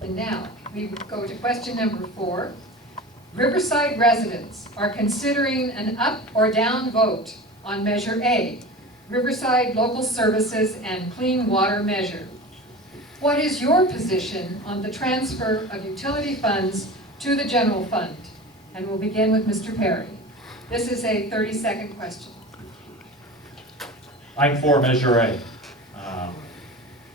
And now, we go to question number 4. Riverside residents are considering an up or down vote on Measure A, Riverside Local Services and Clean Water Measure. What is your position on the transfer of utility funds to the general fund? And we'll begin with Mr. Perry. This is a 30-second question. I'm for Measure A.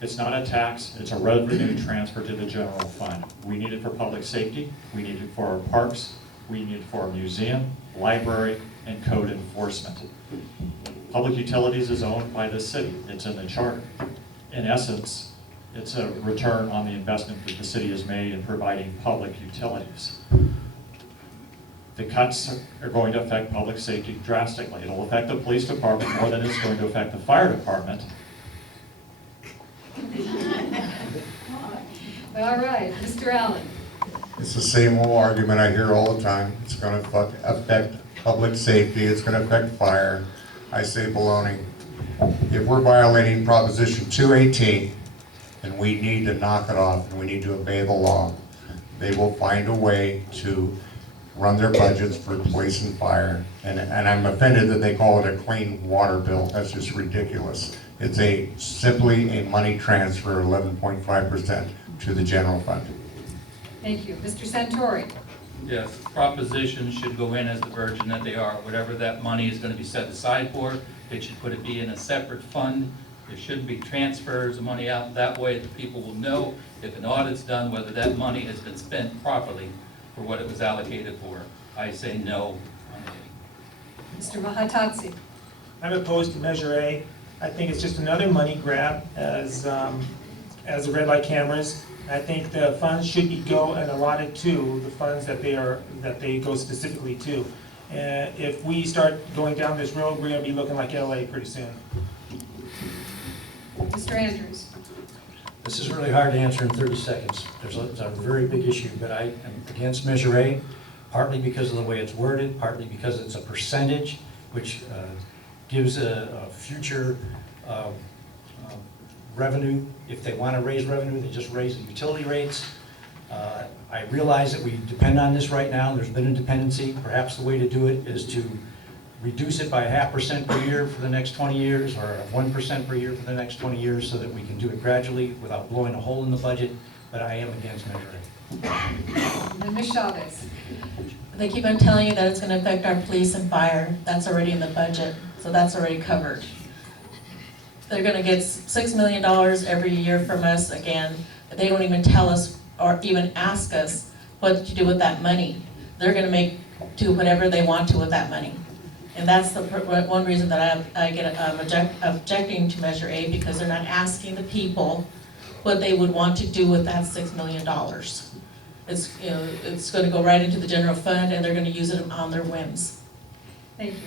It's not a tax, it's a revenue transfer to the general fund. We need it for public safety, we need it for our parks, we need it for our museum, library, and code enforcement. Public utilities is owned by the city, it's in the charter. In essence, it's a return on the investment that the city has made in providing public utilities. The cuts are going to affect public safety drastically. It'll affect the police department more than it's going to affect the fire department. All right, Mr. Allen. It's the same old argument I hear all the time. It's going to affect public safety, it's going to affect fire. I say baloney. If we're violating Proposition 218, then we need to knock it off and we need to obey the law. They will find a way to run their budgets for police and fire. And I'm offended that they call it a clean water bill. That's just ridiculous. It's simply a money transfer, 11.5% to the general fund. Thank you. Mr. Santori. Yes, propositions should go in as the version that they are. Whatever that money is going to be set aside for, it should be in a separate fund. There shouldn't be transfers of money out. That way the people will know if an audit's done whether that money has been spent properly for what it was allocated for. I say no on A. Mr. Mahatatsi. I'm opposed to Measure A. I think it's just another money grab as the red light cameras. I think the funds should go and allotted to the funds that they go specifically to. If we start going down this road, we're going to be looking like LA pretty soon. Mr. Andrews. This is really hard to answer in 30 seconds. It's a very big issue, but I am against Measure A, partly because of the way it's worded, partly because it's a percentage, which gives a future revenue. If they want to raise revenue, they just raise the utility rates. I realize that we depend on this right now. There's been a dependency. Perhaps the way to do it is to reduce it by 0.5% per year for the next 20 years, or 1% per year for the next 20 years, so that we can do it gradually without blowing a hole in the budget. But I am against Measure A. And Ms. Chavez. They keep on telling you that it's going to affect our police and fire. That's already in the budget, so that's already covered. They're going to get $6 million every year from us again. They don't even tell us or even ask us what to do with that money. They're going to do whatever they want to with that money. And that's the one reason that I'm objecting to Measure A, because they're not asking the people what they would want to do with that $6 million. It's going to go right into the general fund, and they're going to use it on their whims. Thank you.